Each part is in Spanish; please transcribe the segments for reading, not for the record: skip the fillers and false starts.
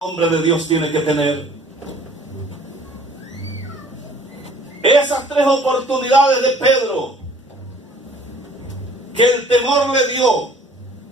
hombre de Dios tiene que tener. Esas tres oportunidades de Pedro que el temor le dio,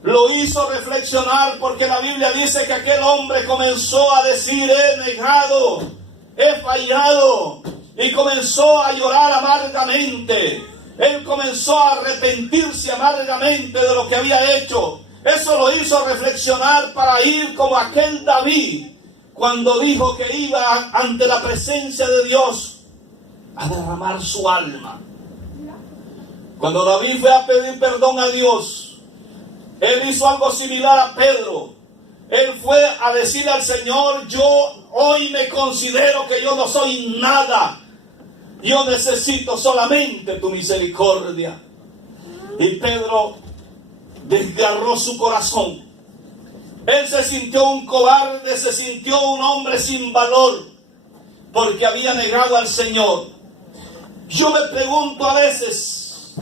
lo hizo reflexionar, porque la Biblia dice que aquel hombre comenzó a decir: he negado, he fallado, y comenzó a llorar amargamente. Él comenzó a arrepentirse amargamente de lo que había hecho. Eso lo hizo reflexionar para ir como aquel David, cuando dijo que iba ante la presencia de Dios a derramar su alma. Cuando David fue a pedir perdón a Dios, él hizo algo similar a Pedro. Él fue a decirle al Señor: yo hoy me considero que yo no soy nada. Yo necesito solamente tu misericordia. Y Pedro desgarró su corazón. Él se sintió un cobarde, se sintió un hombre sin valor, porque había negado al Señor. Yo me pregunto a veces,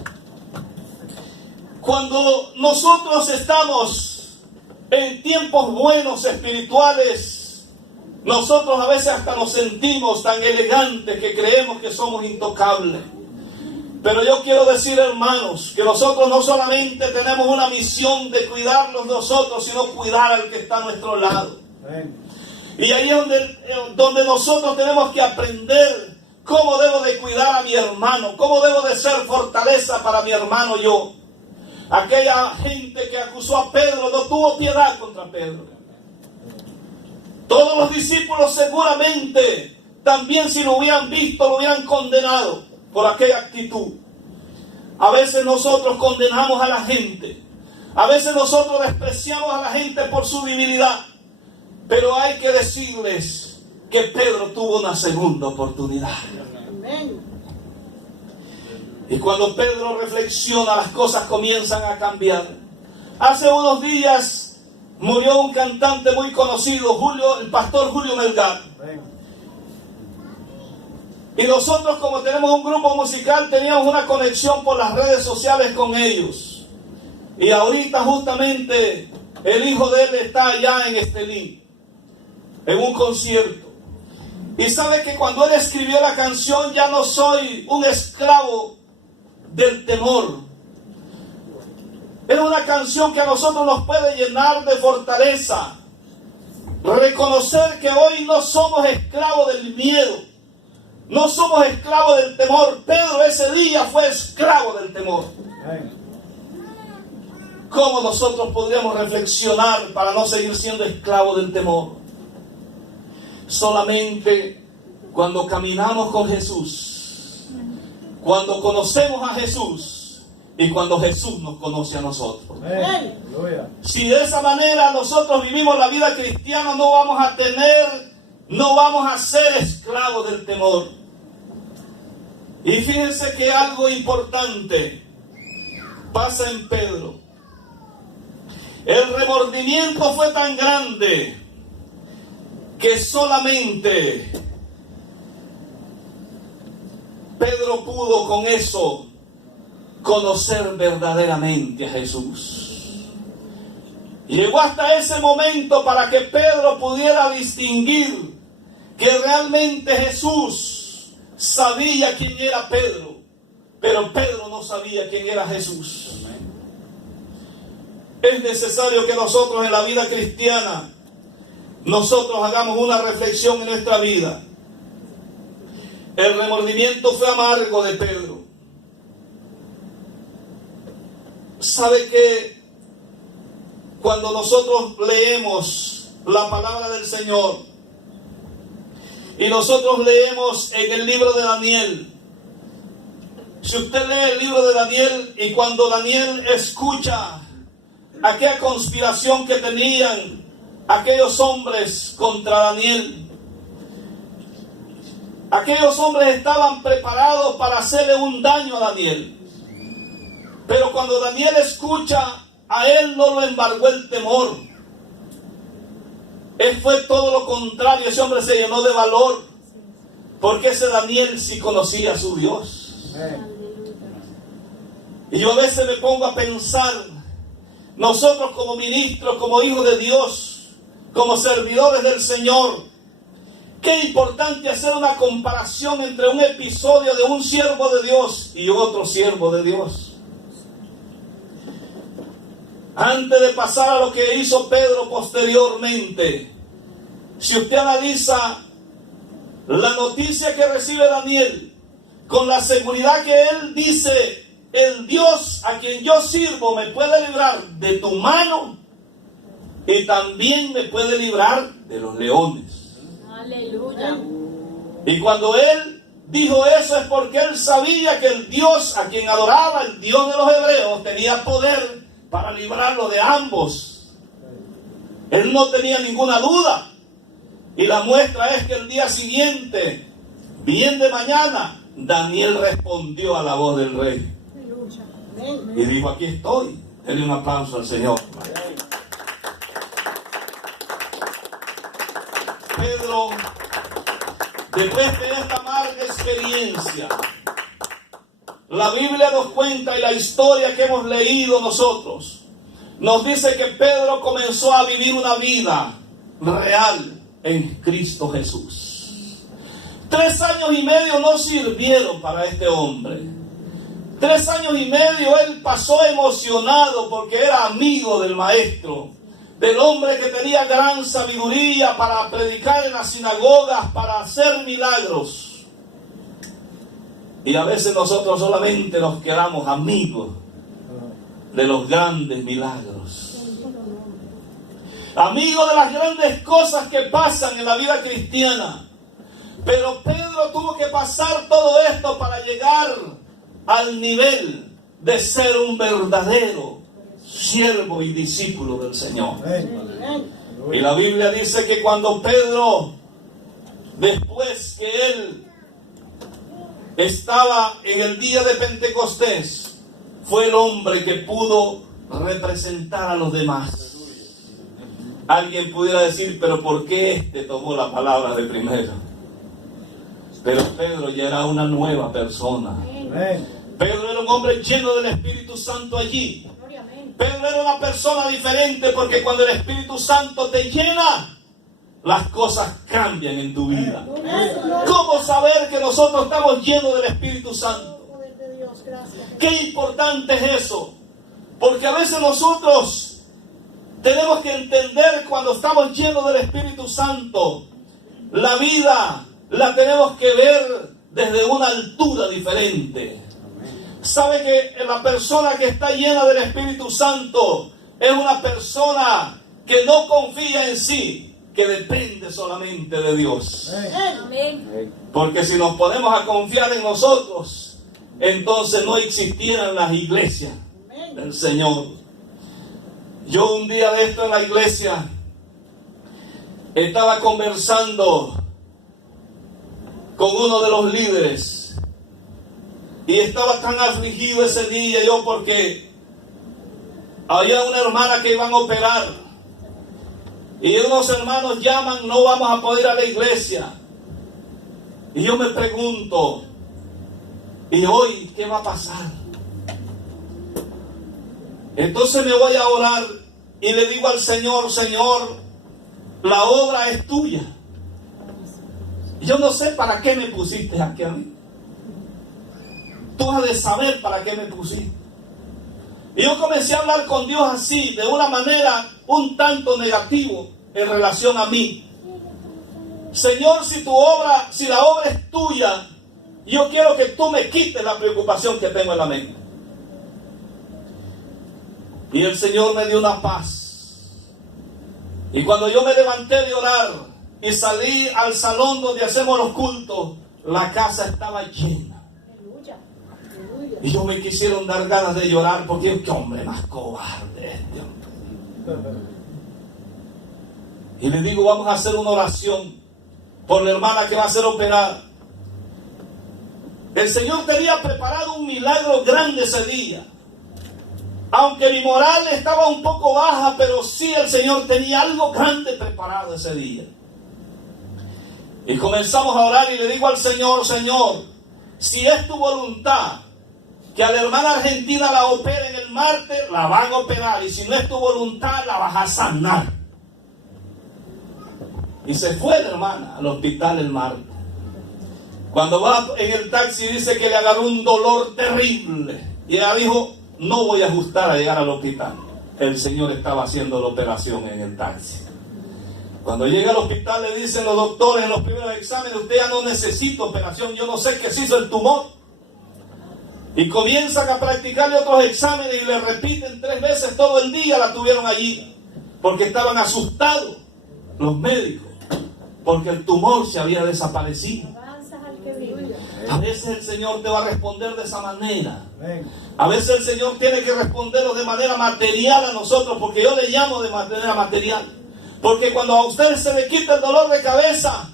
cuando nosotros estamos en tiempos buenos espirituales, nosotros a veces hasta nos sentimos tan elegantes que creemos que somos intocables. Pero yo quiero decir, hermanos, que nosotros no solamente tenemos una misión de cuidarnos nosotros, sino cuidar al que está a nuestro lado. Y ahí es donde nosotros tenemos que aprender cómo debo de cuidar a mi hermano, cómo debo de ser fortaleza para mi hermano yo. Aquella gente que acusó a Pedro no tuvo piedad contra Pedro. Todos los discípulos seguramente también, si lo hubieran visto, lo hubieran condenado por aquella actitud. A veces nosotros condenamos a la gente. A veces nosotros despreciamos a la gente por su debilidad. Pero hay que decirles que Pedro tuvo una segunda oportunidad. Y cuando Pedro reflexiona, las cosas comienzan a cambiar. Hace unos días murió un cantante muy conocido, el pastor Julio Melgar. Y nosotros, como tenemos un grupo musical, teníamos una conexión por las redes sociales con ellos. Y ahorita justamente el hijo de él está allá en Estelí, en un concierto. Y sabe que cuando él escribió la canción, ya no soy un esclavo del temor. Es una canción que a nosotros nos puede llenar de fortaleza. Reconocer que hoy no somos esclavos del miedo. No somos esclavos del temor. Pedro ese día fue esclavo del temor. ¿Cómo nosotros podríamos reflexionar para no seguir siendo esclavos del temor? Solamente cuando caminamos con Jesús, cuando conocemos a Jesús, y cuando Jesús nos conoce a nosotros. Si de esa manera nosotros vivimos la vida cristiana, no vamos a ser esclavos del temor. Y fíjense que algo importante pasa en Pedro. El remordimiento fue tan grande que solamente Pedro pudo con eso conocer verdaderamente a Jesús. Llegó hasta ese momento para que Pedro pudiera distinguir que realmente Jesús sabía quién era Pedro, pero Pedro no sabía quién era Jesús. Es necesario que nosotros en la vida cristiana, nosotros hagamos una reflexión en nuestra vida. El remordimiento fue amargo de Pedro. ¿Sabe que cuando nosotros leemos la palabra del Señor y nosotros leemos en el libro de Daniel, si usted lee el libro de Daniel y cuando Daniel escucha aquella conspiración que tenían aquellos hombres contra Daniel, aquellos hombres estaban preparados para hacerle un daño a Daniel. Pero cuando Daniel escucha, a él no lo embargó el temor. Fue todo lo contrario. Ese hombre se llenó de valor, porque ese Daniel sí conocía a su Dios. Y yo a veces me pongo a pensar, nosotros como ministros, como hijos de Dios, como servidores del Señor, qué importante hacer una comparación entre un episodio de un siervo de Dios y otro siervo de Dios. Antes de pasar a lo que hizo Pedro posteriormente, si usted analiza la noticia que recibe Daniel, con la seguridad que él dice, el Dios a quien yo sirvo me puede librar de tu mano y también me puede librar de los leones. Aleluya. Y cuando él dijo eso es porque él sabía que el Dios a quien adoraba, el Dios de los hebreos, tenía poder para librarlo de ambos. Él no tenía ninguna duda. Y la muestra es que el día siguiente, bien de mañana, Daniel respondió a la voz del rey. Y dijo, aquí estoy. Denle un aplauso al Señor. Pedro, después de esta amarga experiencia, la Biblia nos cuenta, y la historia que hemos leído nosotros, nos dice que Pedro comenzó a vivir una vida real en Cristo Jesús. 3 años y medio no sirvieron para este hombre. 3 años y medio él pasó emocionado porque era amigo del maestro, del hombre que tenía gran sabiduría para predicar en las sinagogas, para hacer milagros. Y a veces nosotros solamente nos quedamos amigos de los grandes milagros, amigos de las grandes cosas que pasan en la vida cristiana. Pero Pedro tuvo que pasar todo esto para llegar al nivel de ser un verdadero siervo y discípulo del Señor. Y la Biblia dice que cuando Pedro, después que él estaba en el día de Pentecostés, fue el hombre que pudo representar a los demás. Alguien pudiera decir, pero ¿por qué este tomó la palabra de primero? Pero Pedro ya era una nueva persona. Pedro era un hombre lleno del Espíritu Santo allí. Pedro era una persona diferente, porque cuando el Espíritu Santo te llena, las cosas cambian en tu vida. ¿Cómo saber que nosotros estamos llenos del Espíritu Santo? Qué importante es eso, porque a veces nosotros tenemos que entender cuando estamos llenos del Espíritu Santo, la vida la tenemos que ver desde una altura diferente. Sabe que la persona que está llena del Espíritu Santo es una persona que no confía en sí, que depende solamente de Dios. Porque si nos ponemos a confiar en nosotros, entonces no existieran las iglesias del Señor. Yo un día de esto en la iglesia estaba conversando con uno de los líderes y estaba tan afligido ese día yo, porque había una hermana que iban a operar y unos hermanos llaman, no vamos a poder ir a la iglesia. Y yo me pregunto, ¿y hoy qué va a pasar? Entonces me voy a orar y le digo al Señor, Señor, la obra es tuya. Yo no sé para qué me pusiste aquí a mí. Tú has de saber para qué me pusiste. Y yo comencé a hablar con Dios así, de una manera un tanto negativo en relación a mí. Señor, si la obra es tuya, yo quiero que tú me quites la preocupación que tengo en la mente. Y el Señor me dio una paz. Y cuando yo me levanté de orar y salí al salón donde hacemos los cultos, la casa estaba llena. Y yo me quisieron dar ganas de llorar, porque qué hombre más cobarde este hombre. Y le digo, vamos a hacer una oración por la hermana que va a ser operada. El Señor tenía preparado un milagro grande ese día. Aunque mi moral estaba un poco baja, pero sí el Señor tenía algo grande preparado ese día. Y comenzamos a orar y le digo al Señor, Señor, si es tu voluntad que a la hermana argentina la operen el martes, la van a operar. Y si no es tu voluntad, la vas a sanar. Y se fue la hermana al hospital el martes. Cuando va en el taxi dice que le agarró un dolor terrible. Y ella dijo, no voy a ajustar a llegar al hospital. El Señor estaba haciendo la operación en el taxi. Cuando llega al hospital le dicen los doctores en los primeros exámenes, usted ya no necesita operación, yo no sé qué se hizo el tumor. Y comienzan a practicarle otros exámenes y le repiten 3 veces todo el día, la tuvieron allí. Porque estaban asustados los médicos, porque el tumor se había desaparecido. A veces el Señor te va a responder de esa manera. A veces el Señor tiene que respondernos de manera material a nosotros, porque yo le llamo de manera material. Porque cuando a usted se le quita el dolor de cabeza,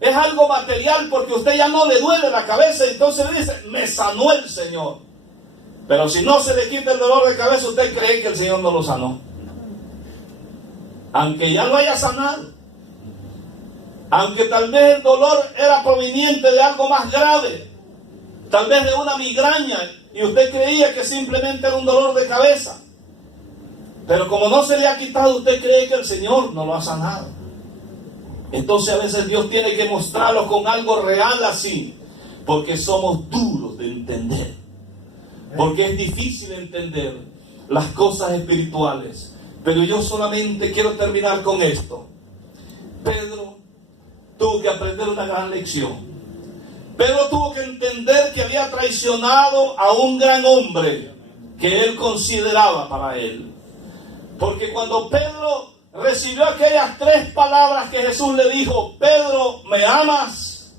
es algo material, porque a usted ya no le duele la cabeza, entonces le dice, me sanó el Señor. Pero si no se le quita el dolor de cabeza, usted cree que el Señor no lo sanó. Aunque ya lo haya sanado. Aunque tal vez el dolor era proveniente de algo más grave, tal vez de una migraña, y usted creía que simplemente era un dolor de cabeza. Pero como no se le ha quitado, usted cree que el Señor no lo ha sanado. Entonces a veces Dios tiene que mostrarlo con algo real así, porque somos duros de entender. Porque es difícil entender las cosas espirituales. Pero yo solamente quiero terminar con esto. Pedro tuvo que aprender una gran lección. Pedro tuvo que entender que había traicionado a un gran hombre que él consideraba para él. Porque cuando Pedro recibió aquellas 3 palabras que Jesús le dijo, Pedro, ¿me amas?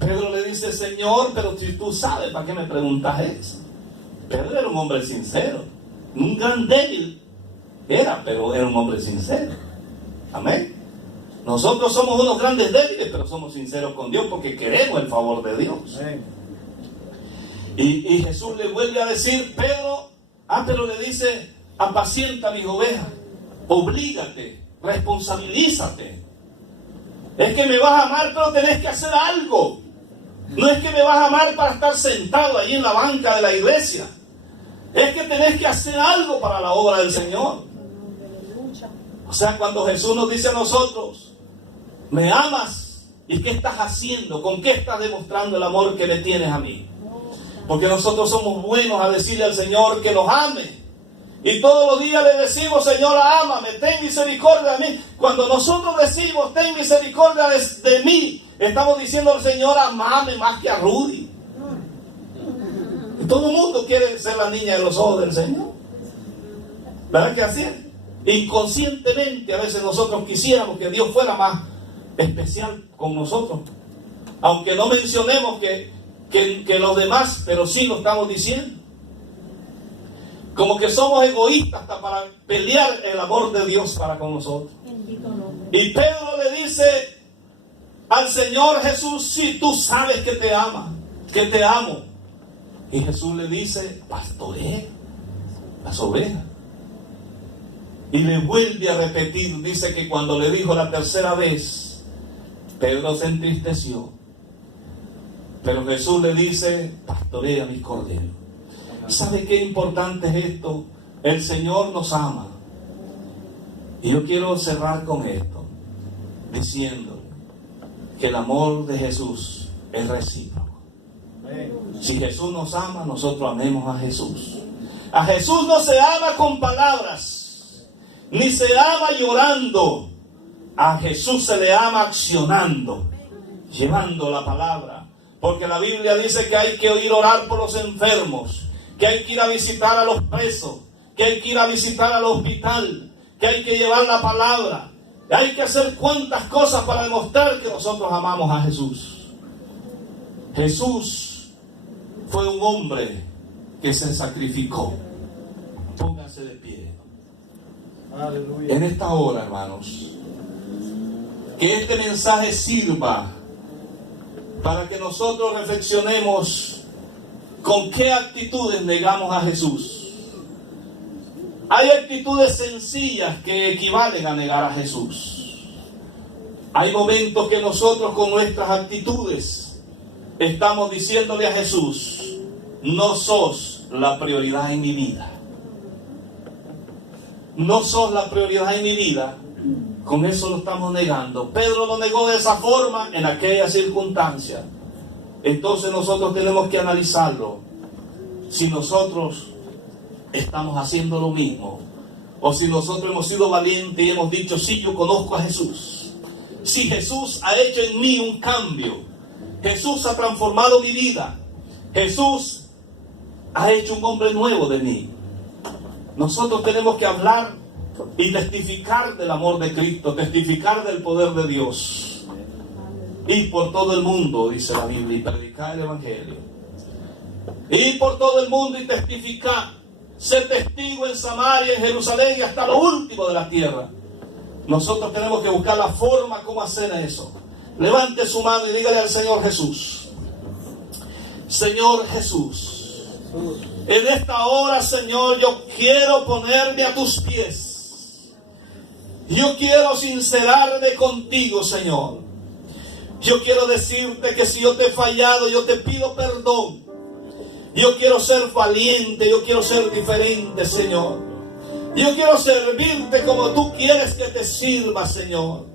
Pedro le dice, Señor, pero si tú sabes, ¿para qué me preguntas eso? Pedro era un hombre sincero, un gran débil era, pero era un hombre sincero. Amén. Nosotros somos unos grandes débiles, pero somos sinceros con Dios porque queremos el favor de Dios. Y Jesús le vuelve a decir, Pedro, pero le dice, apacienta mis ovejas, oblígate, responsabilízate. Es que me vas a amar, pero tenés que hacer algo. No es que me vas a amar para estar sentado ahí en la banca de la iglesia. Es que tenés que hacer algo para la obra del Señor. O sea, cuando Jesús nos dice a nosotros, ¿me amas? ¿Y qué estás haciendo? ¿Con qué estás demostrando el amor que le tienes a mí? Porque nosotros somos buenos a decirle al Señor que nos ame. Y todos los días le decimos, Señor, ámame, ten misericordia de mí. Cuando nosotros decimos, ten misericordia de mí, estamos diciendo al Señor, amame más que a Rudy. Y todo el mundo quiere ser la niña de los ojos del Señor. ¿Verdad que así es? Inconscientemente a veces nosotros quisiéramos que Dios fuera más especial con nosotros. Aunque no mencionemos que los demás, pero sí lo estamos diciendo. Como que somos egoístas hasta para pelear el amor de Dios para con nosotros. Y Pedro le dice al Señor Jesús, si tú sabes que te ama, que te amo. Y Jesús le dice, pastorea las ovejas. Y le vuelve a repetir, dice que cuando le dijo la 3ª vez, Pedro se entristeció. Pero Jesús le dice, pastorea mis corderos. ¿Sabe qué importante es esto? El Señor nos ama. Y yo quiero cerrar con esto, diciendo que el amor de Jesús es recíproco. Si Jesús nos ama, nosotros amemos a Jesús. A Jesús no se ama con palabras, ni se ama llorando. A Jesús se le ama accionando, llevando la palabra. Porque la Biblia dice que hay que ir a orar por los enfermos, que hay que ir a visitar a los presos, que hay que ir a visitar al hospital, que hay que llevar la palabra. Hay que hacer cuantas cosas para demostrar que nosotros amamos a Jesús. Jesús fue un hombre que se sacrificó. Pónganse de pie. Aleluya. En esta hora, hermanos, que este mensaje sirva para que nosotros reflexionemos con qué actitudes negamos a Jesús. Hay actitudes sencillas que equivalen a negar a Jesús. Hay momentos que nosotros con nuestras actitudes estamos diciéndole a Jesús, no sos la prioridad en mi vida. No sos la prioridad en mi vida Con eso lo estamos negando. Pedro lo negó de esa forma en aquella circunstancia. Entonces nosotros tenemos que analizarlo. Si nosotros estamos haciendo lo mismo, o si nosotros hemos sido valientes y hemos dicho: sí, yo conozco a Jesús. Si Jesús ha hecho en mí un cambio, Jesús ha transformado mi vida, Jesús ha hecho un hombre nuevo de mí. Nosotros tenemos que hablar y testificar del amor de Cristo, testificar del poder de Dios. Ir por todo el mundo, dice la Biblia, y predicar el Evangelio. Ir por todo el mundo y testificar. Ser testigo en Samaria, en Jerusalén y hasta lo último de la tierra. Nosotros tenemos que buscar la forma como hacer eso. Levante su mano y dígale al Señor Jesús: Señor Jesús, en esta hora, Señor, yo quiero ponerme a tus pies. Yo quiero sincerarme contigo, Señor. Yo quiero decirte que si yo te he fallado, yo te pido perdón. Yo quiero ser valiente, yo quiero ser diferente, Señor. Yo quiero servirte como tú quieres que te sirva, Señor.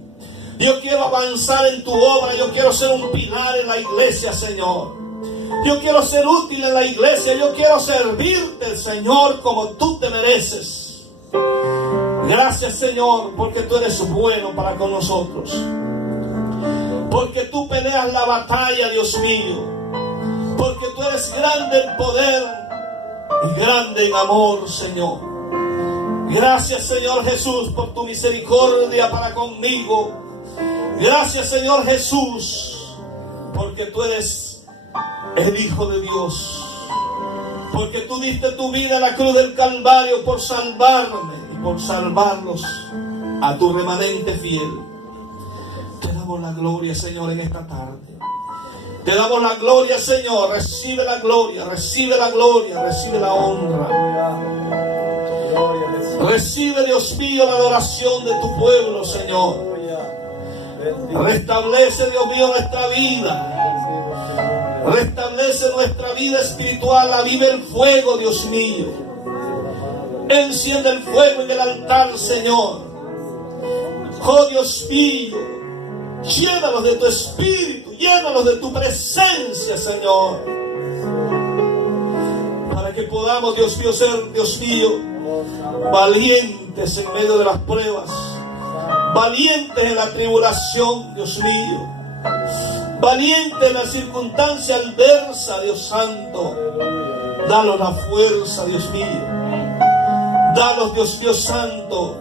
Yo quiero avanzar en tu obra, yo quiero ser un pilar en la iglesia, Señor. Yo quiero ser útil en la iglesia, yo quiero servirte, Señor, como tú te mereces. Gracias, Señor, porque tú eres bueno para con nosotros. Porque tú peleas la batalla, Dios mío. Porque tú eres grande en poder y grande en amor, Señor. Gracias, Señor Jesús, por tu misericordia para conmigo. Gracias, Señor Jesús, porque tú eres el Hijo de Dios. Porque tú diste tu vida en la cruz del Calvario por salvarme y por salvarlos a tu remanente fiel. Te damos la gloria, Señor, en esta tarde. Te damos la gloria, Señor. Recibe la gloria, recibe la gloria, recibe la honra. Recibe, Dios mío, la adoración de tu pueblo, Señor. Restablece, Dios mío, nuestra vida. Restablece nuestra vida espiritual. Aviva el fuego, Dios mío. Enciende el fuego en el altar, Señor. Oh, Dios mío, llénalos de tu espíritu. Llénalos de tu presencia, Señor, para que podamos, Dios mío, ser, Dios mío, valientes en medio de las pruebas, valientes en la tribulación, Dios mío, valientes en la circunstancia adversa, Dios Santo. Danos la fuerza, Dios mío. Danos, Dios mío Santo,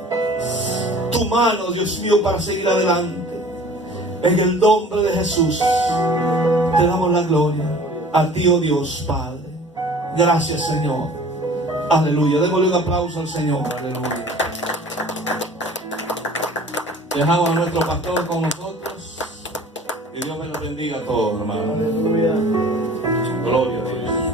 tu mano, Dios mío, para seguir adelante. En el nombre de Jesús te damos la gloria. A ti, oh Dios, Padre. Gracias, Señor. Aleluya. Démosle un aplauso al Señor. Aleluya. Dejamos a nuestro pastor con nosotros. Y Dios me lo bendiga a todos, hermano. Aleluya. Gloria a Dios.